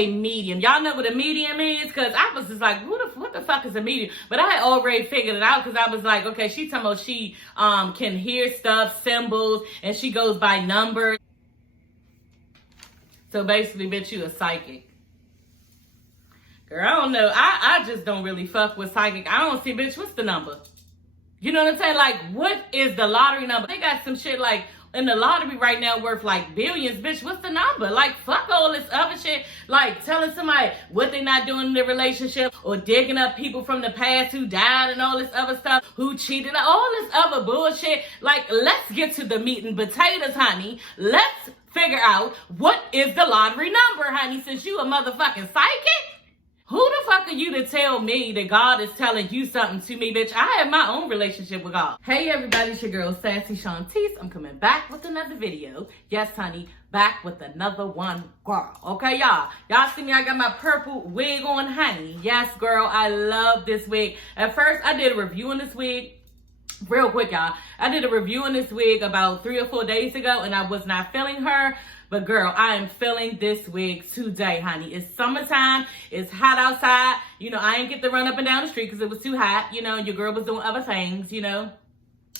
a medium. Y'all know what a medium is? Because I was just like, what the fuck is a medium? But I had already figured it out because I was like, okay, she talking about she can hear stuff, symbols, and she goes by numbers. So basically, bitch, you a psychic. Girl, I don't know. I just don't really fuck with psychic. I don't see, bitch, what's the number? You know what I'm saying? Like, what is the lottery number? They got some shit like in the lottery right now worth like billions. Bitch, what's the number? Like, fuck all this other shit. Like, telling somebody what they not doing in their relationship or digging up people from the past who died and all this other stuff, who cheated, all this other bullshit. Like, let's get to the meat and potatoes, honey. Let's figure out what is the lottery number, honey, since you a motherfucking psychic. Who the fuck are you to tell me that God is telling you something to me, bitch? I have my own relationship with God. Hey everybody, it's your girl Sassy Shawntice. I'm coming back with another video. Yes, honey, back with another one, girl. Okay, y'all. Y'all see me, I got my purple wig on, honey. Yes, girl, I love this wig. At first, I did a review on this wig. Real quick, y'all. I did a review on this wig about 3 or 4 days ago, and I was not feeling her. But girl, I am feeling this wig today, honey. It's summertime. It's hot outside. You know, I ain't get to run up and down the street because it was too hot. You know, your girl was doing other things, you know.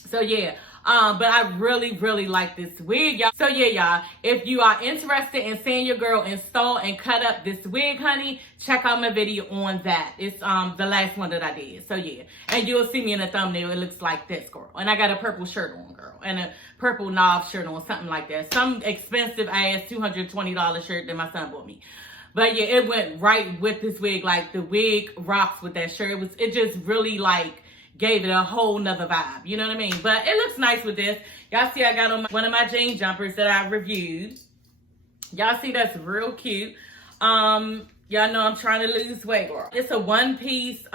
So yeah. But I really, really like this wig, y'all. So yeah, y'all, if you are interested in seeing your girl install and cut up this wig, honey, check out my video on that. It's the last one that I did. So yeah, and you'll see me in the thumbnail. It looks like this, girl. And I got a purple shirt on, girl, and a purple knob shirt on, something like that. Some expensive ass $220 shirt that my son bought me. But yeah, it went right with this wig. Like, the wig rocks with that shirt. It just really like gave it a whole nother vibe. You know what I mean? But it looks nice with this. Y'all see I got on one of my jean jumpers that I reviewed. Y'all see that's real cute. Y'all know I'm trying to lose weight, girl. It's a one-piece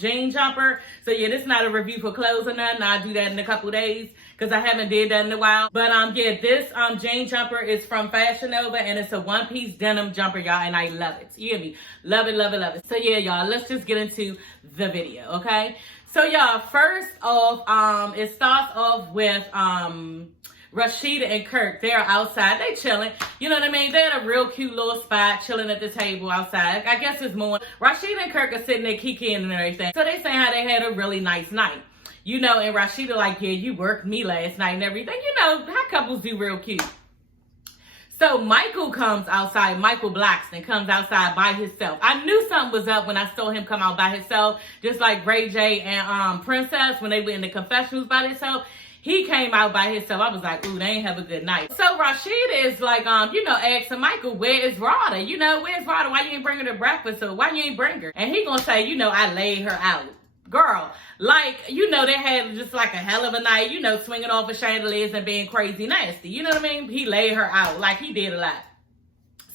jean jumper. So yeah, this is not a review for clothes or nothing. I'll do that in a couple days because I haven't did that in a while. But yeah, this jean jumper is from Fashion Nova, and it's a one-piece denim jumper, y'all, and I love it. You hear me? Love it, love it, love it. So yeah, y'all, let's just get into the video, okay? So y'all, first off, it starts off with Rashida and Kirk. They're outside. They chilling. You know what I mean? They're in a real cute little spot, chilling at the table outside. I guess it's more. Rashida and Kirk are sitting there kikiing and everything. So they saying how they had a really nice night. You know, and Rashida like, yeah, you worked me last night and everything. You know how couples do real cute. So Michael comes outside. Michael Blackston comes outside by himself. I knew something was up when I saw him come out by himself, just like Ray J and Princess when they were in the confessionals by themselves. He came out by himself. I was like, ooh, they ain't have a good night. So Rashida is like, you know, asking Michael, where is Rada? You know, where's Rada? Why you ain't bring her to breakfast? Or why you ain't bring her? And he gonna say, you know, I laid her out. Girl, like, you know, they had just like a hell of a night, you know, swinging off of chandeliers and being crazy nasty. You know what I mean? He laid her out. Like, he did a lot.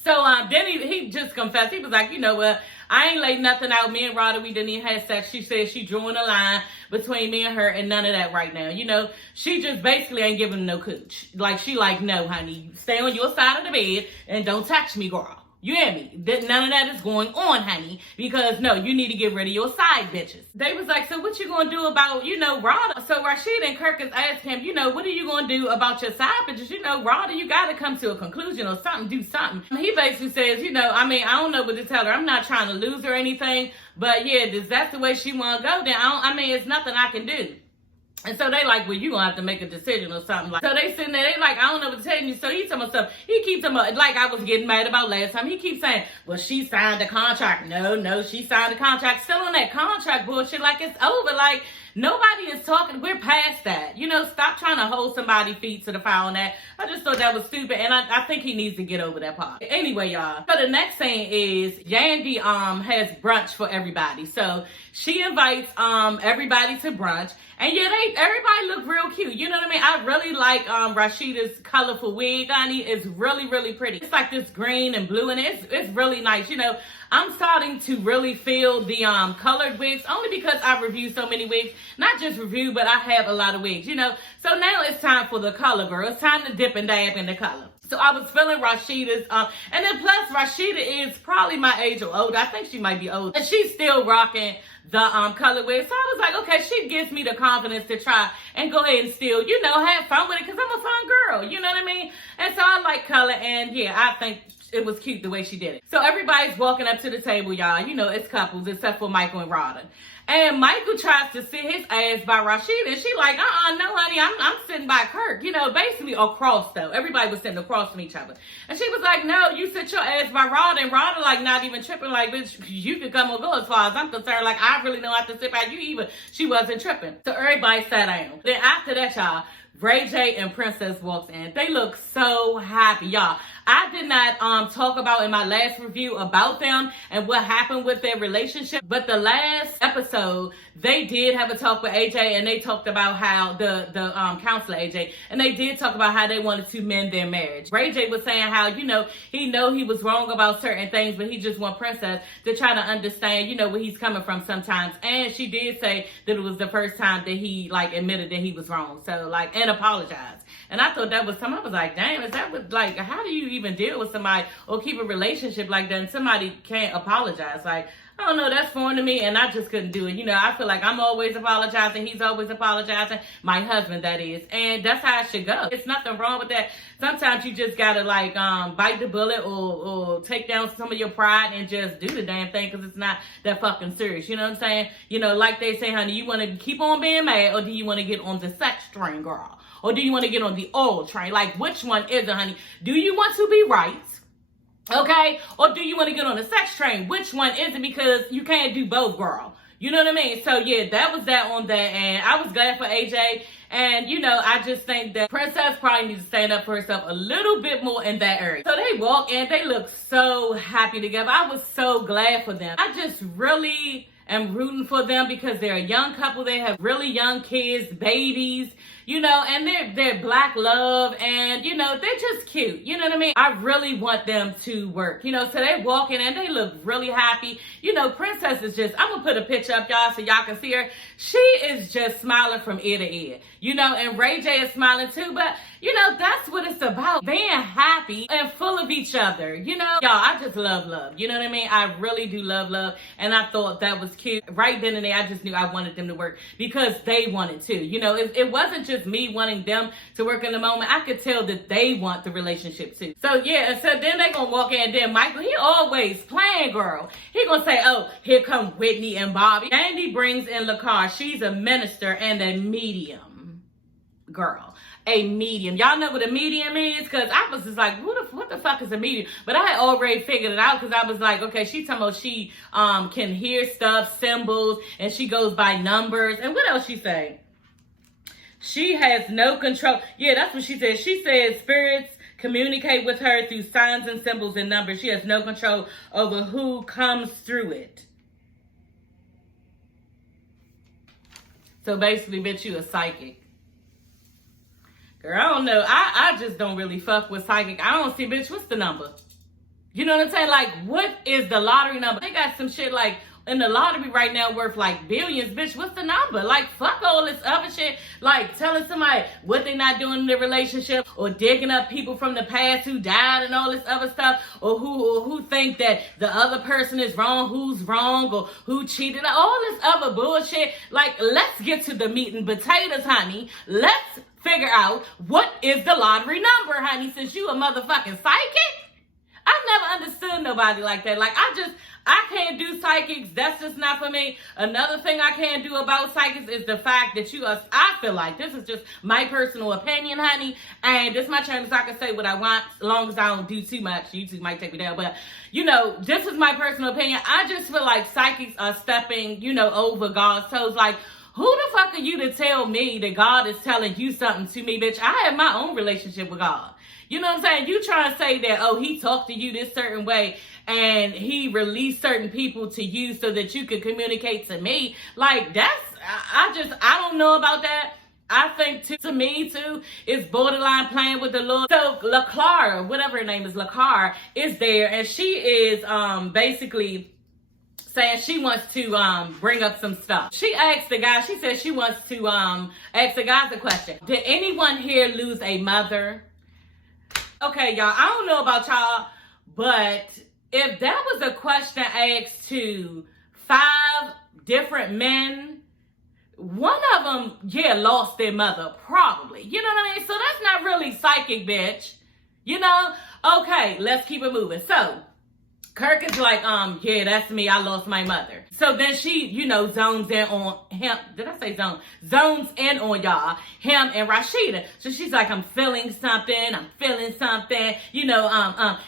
So then he just confessed. He was like, you know what? I ain't laid nothing out. Me and Rada, we didn't even have sex. She said she drawing a line between me and her and none of that right now. You know, she just basically ain't giving him no cooch. Like, she like, no, honey, stay on your side of the bed and don't touch me, girl. You hear me? None of that is going on, honey. Because, no, you need to get rid of your side bitches. They was like, so what you gonna do about, you know, Rada? So Rashida and Kirk is asking him, you know, what are you gonna do about your side bitches? You know, Rada, you gotta come to a conclusion or something, do something. He basically says, you know, I mean, I don't know what to tell her. I'm not trying to lose her or anything. But, yeah, if that's the way she wanna go, then I mean, it's nothing I can do. And so they like, well, you gonna have to make a decision or something. Like, so they sitting there, they like, I don't know what to tell you. So he telling stuff. He keeps them up, like I was getting mad about last time. He keeps saying, well, she signed the contract. No, she signed the contract. Still on that contract bullshit, like it's over. Like, nobody is talking. We're past that. You know, stop trying to hold somebody's feet to the fire on that. I just thought that was stupid, and I think he needs to get over that part. Anyway, y'all. So the next thing is Yandy has brunch for everybody. So she invites everybody to brunch. And yeah, everybody look real cute. You know what I mean? I really like Rashida's colorful wig, honey. It's really, really pretty. It's like this green and blue, and it's really nice. You know, I'm starting to really feel the colored wigs, only because I review so many wigs. Not just review, but I have a lot of wigs, you know. So now it's time for the color, girl. It's time to dip and dab in the color. So I was feeling Rashida's, and then plus Rashida is probably my age or older. I think she might be older. And she's still rocking the colorway. So I was like, okay, she gives me the confidence to try and go ahead and still, you know, have fun with it because I'm a fun girl. You know what I mean? And so I like color, and yeah, I think it was cute the way she did it. So everybody's walking up to the table, y'all. You know, it's couples except for Michael and Rada. And Michael tries to sit his ass by Rashida. And she like, no, honey, I'm sitting by Kirk. You know, basically across, though. Everybody was sitting across from each other. And she was like, no, you sit your ass by Rada. And Rada, like, not even tripping. Like, bitch, you can come or go as far as I'm concerned. Like, I really don't have to sit by you either. She wasn't tripping. So everybody sat down. Then after that, y'all, Ray J and Princess walks in. They look so happy, y'all. I did not talk about in my last review about them and what happened with their relationship. But the last episode, they did have a talk with AJ, and they talked about how the counselor AJ, and they did talk about how they wanted to mend their marriage. Ray J was saying how, you know he was wrong about certain things, but he just want Princess to try to understand, you know, where he's coming from sometimes. And she did say that it was the first time that he like admitted that he was wrong. So like, and apologized. And I thought that was something. I was like, damn, is that what, like, how do you even deal with somebody or keep a relationship like that and somebody can't apologize? Like, I don't know, that's foreign to me, and I just couldn't do it. You know, I feel like I'm always apologizing. He's always apologizing. My husband, that is. And that's how it should go. It's nothing wrong with that. Sometimes you just gotta, like, bite the bullet or take down some of your pride and just do the damn thing, because it's not that fucking serious. You know what I'm saying? You know, like they say, honey, you want to keep on being mad, or do you want to get on the sex train, girl? Or do you want to get on the oil train? Like, which one is it, honey? Do you want to be right? Okay? Or do you want to get on the sex train? Which one is it? Because you can't do both, girl. You know what I mean? So, yeah, that was that on that. And I was glad for AJ. And, you know, I just think that Princess probably needs to stand up for herself a little bit more in that area. So they walk and they look so happy together. I was so glad for them. I just really am rooting for them because they're a young couple. They have really young kids, babies, you know, and they're black love, and, you know, they're just cute. You know what I mean? I really want them to work, you know, so they walk in and they look really happy. You know, Princess is just, I'm gonna put a picture up, y'all, so y'all can see her. She is just smiling from ear to ear, you know, and Ray J is smiling too, but, you know, that's what it's about. Being happy and full of each other, you know? Y'all, I just love love, you know what I mean? I really do love love, and I thought that was cute. Right then and there, I just knew I wanted them to work because they wanted to, you know? It wasn't just me wanting them to work in the moment. I could tell that they want the relationship too. So, yeah, so then they gonna walk in, and then Michael, he always playing, girl. He gonna say, oh, here come Whitney and Bobby. Andy brings in LaCar. She's a minister and a medium, girl. A medium. Y'all know what a medium is? Because I was just like, what the fuck is a medium? But I had already figured it out, because I was like, okay, she talking about she can hear stuff, symbols, and she goes by numbers. And what else she say? She has no control. Yeah, that's what she said. She said spirits communicate with her through signs and symbols and numbers. She has no control over who comes through it. So basically, bitch, you a psychic. Girl, I don't know. I just don't really fuck with psychic. I don't see, bitch, what's the number? You know what I'm saying? Like, what is the lottery number? They got some shit like in the lottery right now worth like billions. Bitch, what's the number? Like, fuck all this other shit. Like, telling somebody what they not doing in their relationship, or digging up people from the past who died and all this other stuff, or who think that the other person is wrong, who's wrong, or who cheated, all this other bullshit. Like, let's get to the meat and potatoes, honey. Let's figure out what is the lottery number, honey, since you a motherfucking psychic. I've never understood nobody like that. Like, I can't do psychics. That's just not for me. Another thing I can't do about psychics is the fact that I feel like, this is just my personal opinion, honey, and this is my channel, so I can say what I want, as long as I don't do too much. YouTube might take me down, but, you know, this is my personal opinion. I just feel like psychics are stepping, you know, over God's toes. Like, who the fuck are you to tell me that God is telling you something to me, bitch? I have my own relationship with God. You know what I'm saying? You try to say that, oh, he talked to you this certain way and he released certain people to you so that you could communicate to me. Like, I don't know about that. I think, to me, too, it's borderline playing with the Lord. So, LaClar, whatever her name is, LaCar, is there, and she is basically saying she wants to bring up some stuff. She asked the guy, she said she wants to ask the guys a question. Did anyone here lose a mother? Okay, y'all, I don't know about y'all, but if that was a question asked to 5 different men, one of them, yeah, lost their mother, probably. You know what I mean? So that's not really psychic, bitch. You know? Okay, let's keep it moving. So Kirk is like, yeah, that's me. I lost my mother. So then she, zones in on him. Did I say zone? Zones in on y'all, him and Rashida. So she's like, I'm feeling something.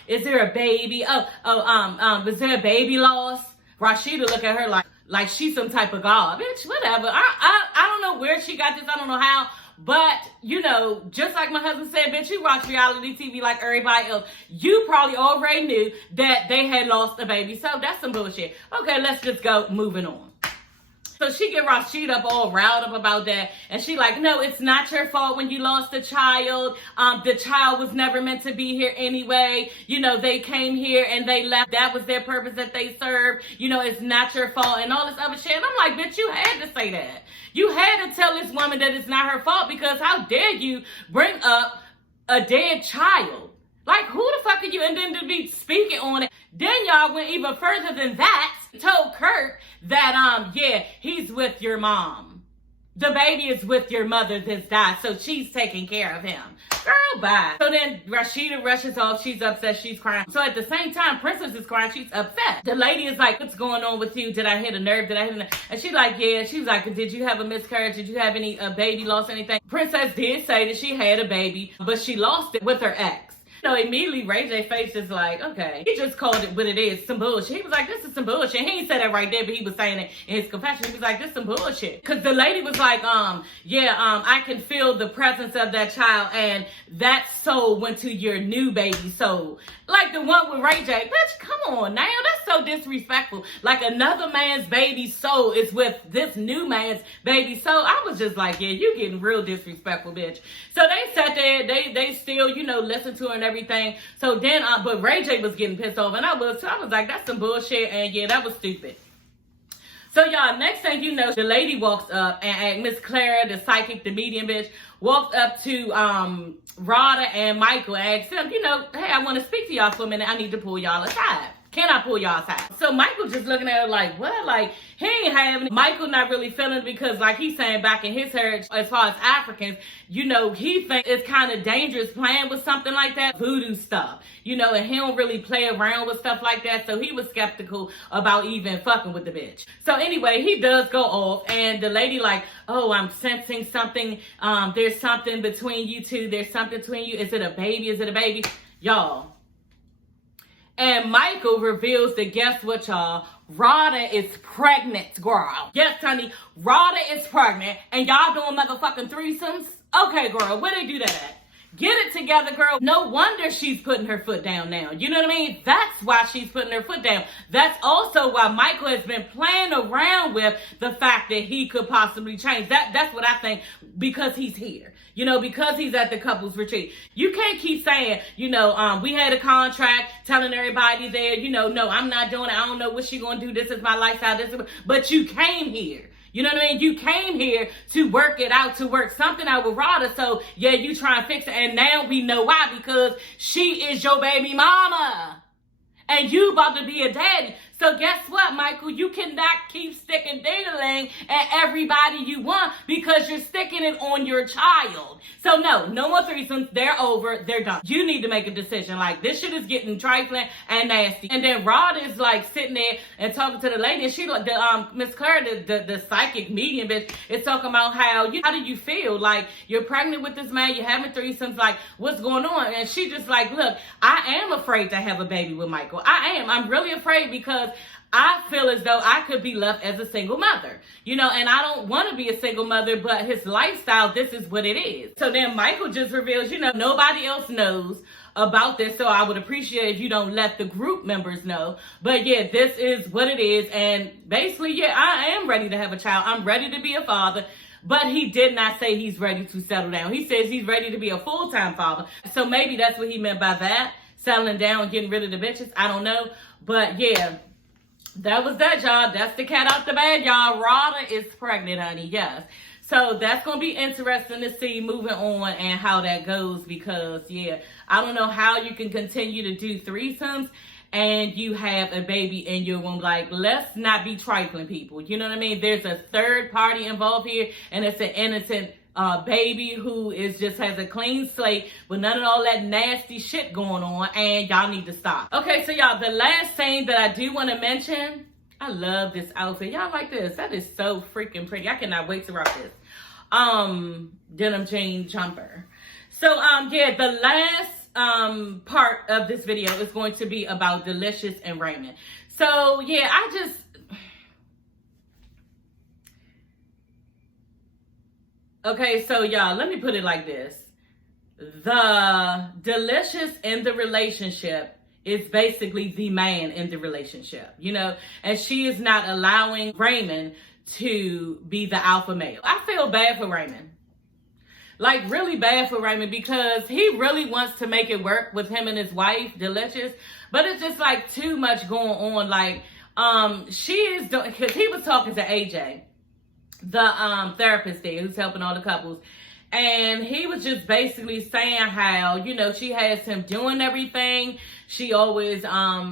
Is there a baby? Was there a baby lost? Rashida look at her like she's some type of god. Bitch, whatever. I don't know where she got this. I don't know how. But, just like my husband said, bitch, you watch reality TV like everybody else. You probably already knew that they had lost a baby. So that's some bullshit. Okay, let's just go moving on. So she get Rashida up all riled up about that. And she like, no, it's not your fault when you lost a child. The child was never meant to be here anyway. They came here and they left. That was their purpose that they served. It's not your fault and all this other shit. And I'm like, bitch, you had to say that. You had to tell this woman that it's not her fault, because how dare you bring up a dead child? Like, who the fuck are you? And then to be speaking on it. Then y'all went even further than that. Told Kurt that, he's with your mom. The baby is with your mother that's died, so she's taking care of him. Girl, bye. So then Rashida rushes off. She's upset. She's crying. So at the same time, Princess is crying. She's upset. The lady is like, what's going on with you? Did I hit a nerve? And she's like, yeah. She's like, did you have a miscarriage? Did you have any baby loss, anything? Princess did say that she had a baby, but she lost it with her ex. Immediately Ray J face is like, okay, he just called it what it is, some bullshit. He was like, this is some bullshit. He ain't said that right there, but he was saying it in his confession. He was like, this is some bullshit. Because the lady was like, I can feel the presence of that child, and that soul went to your new baby soul. Like the one with Ray J. Bitch, come on now. That's so disrespectful. Like another man's baby soul is with this new man's baby soul. I was just like, yeah, you getting real disrespectful, bitch. So they sat there, they still, listened to her and everything. So then, but Ray J was getting pissed off, and I was like, that's some bullshit, and yeah, that was stupid. So y'all, next thing you know, the lady walks up, and Miss Clara, the psychic, the medium bitch, walked up to Rada and Michael and asked them, hey, I want to speak to y'all for a minute. I need to pull y'all aside. Can I pull y'all aside? So Michael just looking at her like, what? Like, he ain't having it. Michael not really feeling it, because like he's saying back in his heritage, as far as Africans, he thinks it's kind of dangerous playing with something like that, voodoo stuff, and he don't really play around with stuff like that. So he was skeptical about even fucking with the bitch. So anyway, he does go off, and the lady like, oh, I'm sensing something. There's something between you two. There's something between you. Is it a baby? Is it a baby? Y'all. And Michael reveals that, guess what, y'all? Rada is pregnant, girl. Yes, honey, Rada is pregnant, and y'all doing motherfucking 3Somes? Okay, girl, where they do that at? Get it together, girl. No wonder she's putting her foot down now. You know what I mean? That's why she's putting her foot down. That's also why Michael has been playing around with the fact that he could possibly change. That's what I think, because he's here. Because he's at the couples retreat. You can't keep saying, we had a contract telling everybody there, no, I'm not doing it. I don't know what she gonna do. This is my lifestyle. But you came here. You know what I mean? You came here to work it out, to work something out with Rada. So, yeah, you try and fix it. And now we know why, because she is your baby mama. And you about to be a daddy. So guess what, Michael? You cannot keep sticking ding-a-ling at everybody you want, because you're sticking it on your child. So no more 3Somes. They're over. They're done. You need to make a decision. Like, this shit is getting trifling and nasty. And then Rod is like sitting there and talking to the lady, and she like Miss Claire, the psychic medium bitch, is talking about how do you feel? Like, you're pregnant with this man, you're having 3Somes, like, what's going on? And she just like, look, I am afraid to have a baby with Michael. I'm really afraid, because I feel as though I could be left as a single mother, and I don't want to be a single mother, but his lifestyle, this is what it is. So then Michael just reveals, nobody else knows about this, so I would appreciate if you don't let the group members know. But yeah, this is what it is. And basically, yeah, I am ready to have a child. I'm ready to be a father. But he did not say he's ready to settle down. He says he's ready to be a full-time father. So maybe that's what he meant by that. Settling down and getting rid of the bitches. I don't know. But yeah, that was that, y'all. That's the cat out the bag, y'all. Rada is pregnant, honey. Yes. So that's going to be interesting to see moving on and how that goes, because, yeah, I don't know how you can continue to do 3Somes and you have a baby in your womb. Like, let's not be trifling, people. You know what I mean? There's a third party involved here, and it's an innocent baby who just has a clean slate with none of all that nasty shit going on, and y'all need to stop. Okay, so y'all, the last thing that I do want to mention, I love this outfit. Y'all like this? That is so freaking pretty. I cannot wait to rock this. Denim jean jumper. So, yeah, the last part of this video is going to be about Delicious and Raymond. So, yeah, okay, so y'all, let me put it like this. The Delicious in the relationship is basically the man in the relationship, you know, and she is not allowing Raymond to be the alpha male. I feel bad for Raymond. Like, really bad for Raymond, because he really wants to make it work with him and his wife, Delicious, but it's just like too much going on. Like, she is doing, because he was talking to AJ, the therapist there who's helping all the couples, and he was just basically saying how, you know, she has him doing everything. She always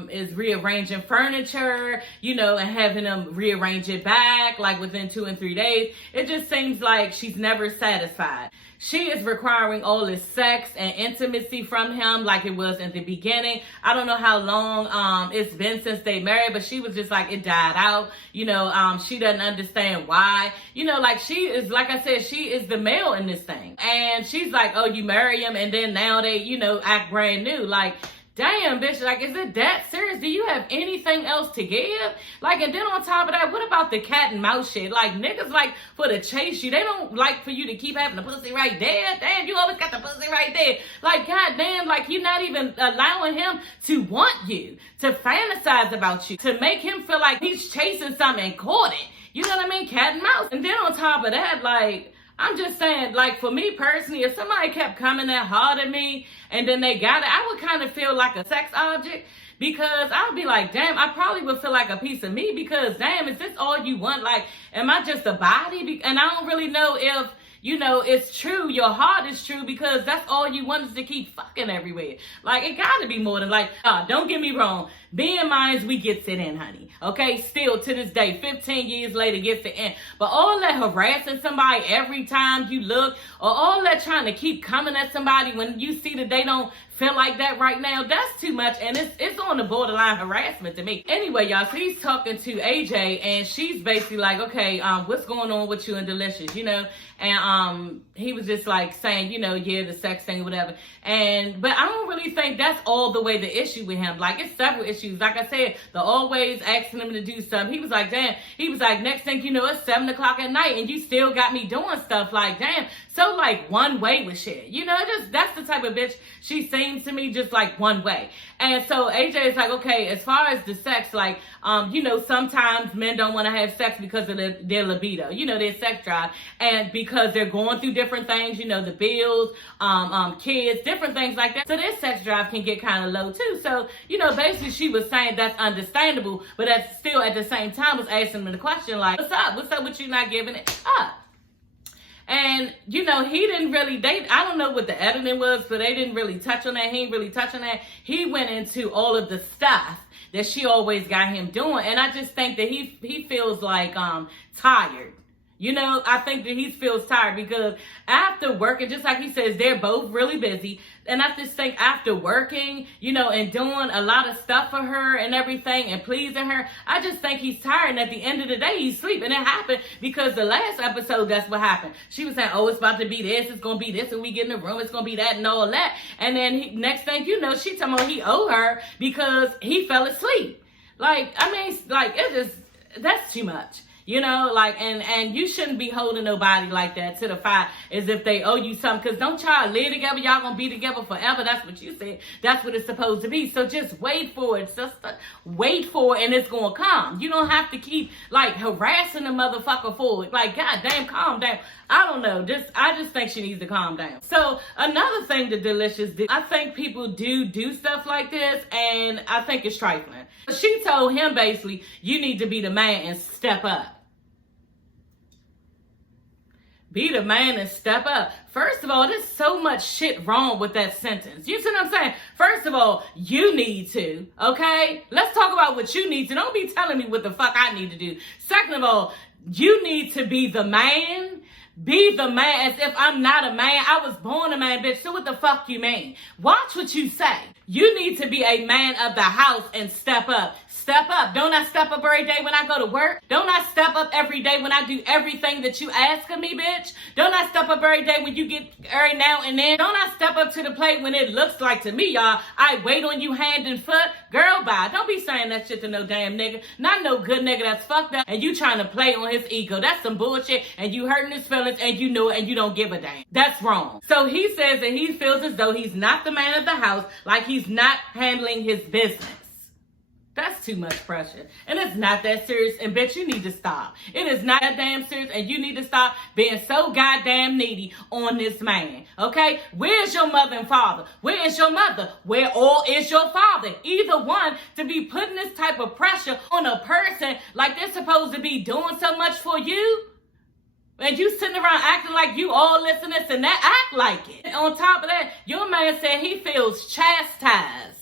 is rearranging furniture, you know, and having him rearrange it back like within 2 and 3 days. It just seems like she's never satisfied. She is requiring all this sex and intimacy from him like it was in the beginning. I don't know how long it's been since they married, but she was just like, it died out. You know, she doesn't understand why. You know, like, she is, like I said, she is the male in this thing. And she's like, oh, you marry him and then now they, you know, act brand new. Like, damn, bitch, like, is it that serious? Do you have anything else to give? Like, and then on top of that, what about the cat and mouse shit? Like, niggas like for to chase you. They don't like for you to keep having the pussy right there. Damn, you always got the pussy right there. Like, goddamn, like, you're not even allowing him to want you, to fantasize about you, to make him feel like he's chasing something and caught it. You know what I mean? Cat and mouse. And then on top of that, like, I'm just saying, like, for me personally, if somebody kept coming that hard at me and then they got it, I would kind of feel like a sex object, because I'd be like, damn, I probably would feel like a piece of me, because damn, is this all you want? Like, am I just a body? And I don't really know if, you know, it's true, your heart is true, because that's all you want is to keep fucking everywhere. Like, it gotta be more than like, don't get me wrong, being minds, we gets it in, honey. Okay, still to this day, 15 years later, gets it in. But all that harassing somebody every time you look, or all that trying to keep coming at somebody when you see that they don't feel like that right now, that's too much, and it's on the borderline harassment to me. Anyway, y'all, so he's talking to AJ, and she's basically like, okay, what's going on with you and Delicious, you know? And he was just like saying, you know, yeah, the sex thing or whatever. But I don't really think that's all the way the issue with him. Like, it's several issues. Like I said, the always asking him to do stuff. He was like, damn. He was like, next thing you know, it's 7 o'clock at night and you still got me doing stuff. Like, damn. So, like, one way with shit. You know, that's the type of bitch she seems to me, just like one way. And so AJ is like, okay, as far as the sex, like, you know, sometimes men don't want to have sex because of their libido, you know, their sex drive, and because they're going through different things, you know, the bills, kids, different things like that. So their sex drive can get kind of low too. So, you know, basically she was saying that's understandable, but that's still at the same time was asking them the question like, what's up? What's up with you not giving it up? And, you know, he didn't really, I don't know what the editing was, but they didn't really touch on that. He didn't really touch on that. He went into all of the stuff that she always got him doing. And I just think that he feels like tired. You know, I think that he feels tired because after working, just like he says, they're both really busy. And I just think after working, you know, and doing a lot of stuff for her and everything and pleasing her, I just think he's tired. And at the end of the day, he's sleeping. And it happened because the last episode, that's what happened. She was saying, oh, it's about to be this. It's going to be this. When we get in the room, it's going to be that and all that. And then next thing you know, she told me he owed her because he fell asleep. Like, I mean, like, that's too much. You know, like, and you shouldn't be holding nobody like that to the fire as if they owe you something. Because don't y'all live together. Y'all gonna be together forever. That's what you said. That's what it's supposed to be. So just wait for it, sister. Wait for it and it's gonna come. You don't have to keep, like, harassing the motherfucker for it. Like, goddamn, calm down. I don't know. I just think she needs to calm down. So another thing that Delicious did, I think people do stuff like this, and I think it's trifling. She told him basically, you need to be the man and step up. Be the man and step up. First of all, there's so much shit wrong with that sentence. You see what I'm saying? First of all, you need to, okay? Let's talk about what you need to. Don't be telling me what the fuck I need to do. Second of all, you need to be the man Be the man as if I'm not a man. I was born a man, bitch. So what the fuck you mean? Watch what you say. You need to be a man of the house and step up. Step up. Don't I step up every day when I go to work? Don't I step up every day when I do everything that you ask of me, bitch? Don't I step up every day when you get every now and then? Don't I step up to the plate when it looks like to me, y'all, I wait on you hand and foot? Girl, bye. Don't be saying that shit to no damn nigga. Not no good nigga that's fucked up and you trying to play on his ego. That's some bullshit and you hurting his feelings and you know it and you don't give a damn. That's wrong. So he says that he feels as though he's not the man of the house, like he's not handling his business. That's too much pressure. And it's not that serious. And bitch, you need to stop. It is not that damn serious. And you need to stop being so goddamn needy on this man. Okay? Where's your mother and father? Where is your mother? Where all is your father? Either one to be putting this type of pressure on a person like they're supposed to be doing so much for you. And you sitting around acting like you all listen this and that. Act like it. And on top of that, your man said he feels chastised.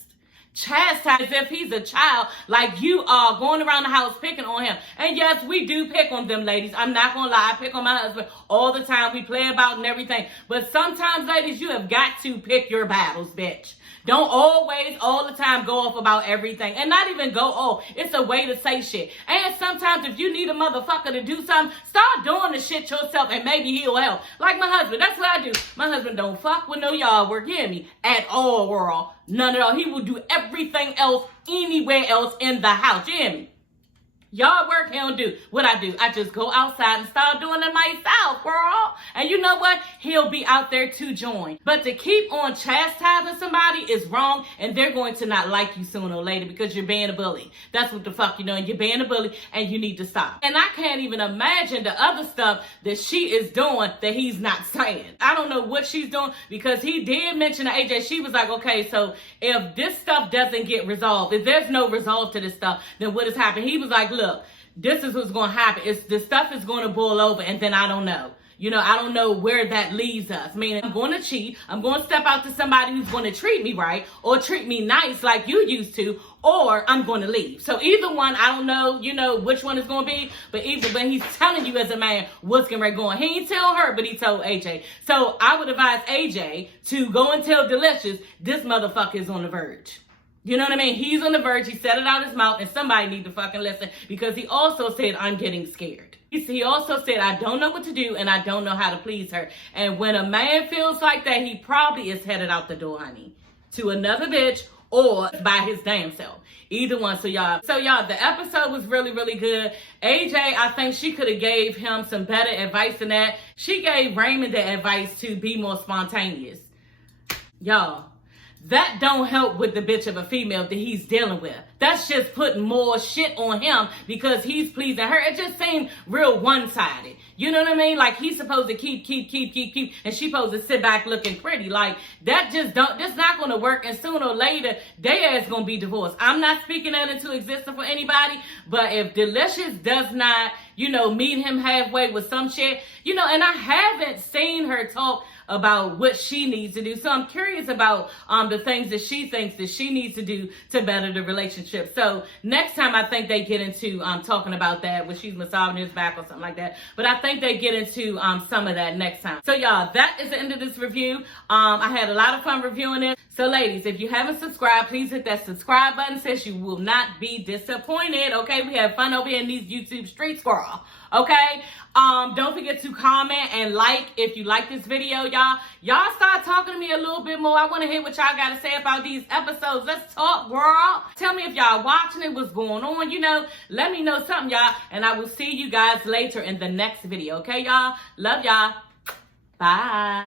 Chastised as if he's a child, like you are going around the house picking on him. And yes, we do pick on them, ladies. I'm not gonna lie, I pick on my husband all the time. We play about and everything. But sometimes, ladies, you have got to pick your battles, bitch. Don't always, all the time, go off about everything. And not even go off. It's a way to say shit. And sometimes if you need a motherfucker to do something, start doing the shit yourself and maybe he'll help. Like my husband. That's what I do. My husband don't fuck with no yard work. You hear me? At all, girl. None at all. He will do everything else anywhere else in the house. You hear me? Yard work, he don't do what I do. I just go outside and start doing it myself, girl. And you know what? He'll be out there to join. But to keep on chastising somebody is wrong, and they're going to not like you sooner or later because you're being a bully. That's what the fuck you're doing. You're being a bully, and you need to stop. And I can't even imagine the other stuff that she is doing that he's not saying. I don't know what she's doing because he did mention to AJ. She was like, okay, so if this stuff doesn't get resolved, if there's no resolve to this stuff, then what has happened? He was like, look, this is what's going to happen. The stuff is going to boil over, and then I don't know. You know, I don't know where that leads us. Meaning, I'm going to cheat. I'm going to step out to somebody who's going to treat me right or treat me nice like you used to, or I'm going to leave. So either one, I don't know, you know, which one is going to be, but he's telling you as a man what's going on. He ain't tell her, but he told AJ. So I would advise AJ to go and tell Delicious this motherfucker is on the verge. You know what I mean? He's on the verge. He said it out his mouth, and somebody need to fucking listen because he also said, I'm getting scared. He also said, I don't know what to do, and I don't know how to please her. And when a man feels like that, he probably is headed out the door, honey, to another bitch or by his damn self. Either one. So y'all, the episode was really, really good. AJ, I think she could have gave him some better advice than that. She gave Raymond the advice to be more spontaneous. Y'all, that don't help with the bitch of a female that he's dealing with. That's just putting more shit on him because he's pleasing her. It just seemed real one-sided. You know what I mean? Like he's supposed to keep, and she's supposed to sit back looking pretty. Like that's not going to work. And sooner or later, their ass going to be divorced. I'm not speaking that into existence for anybody, but if Delicious does not, you know, meet him halfway with some shit, you know, and I haven't seen her talk about what she needs to do. So I'm curious about the things that she thinks that she needs to do to better the relationship. So next time I think they get into talking about that when she's massaging his back or something like that. But I think they get into some of that next time. So y'all, that is the end of this review. I had a lot of fun reviewing it. So ladies, if you haven't subscribed, please hit that subscribe button since you will not be disappointed. Okay, we have fun over here in these YouTube streets, girl. Okay, don't forget to comment and like if you like this video, y'all. Y'all start talking to me a little bit more. I want to hear what y'all got to say about these episodes. Let's talk, girl. Tell me if y'all watching it, what's going on, you know. Let me know something, y'all. And I will see you guys later in the next video, okay, y'all? Love y'all. Bye.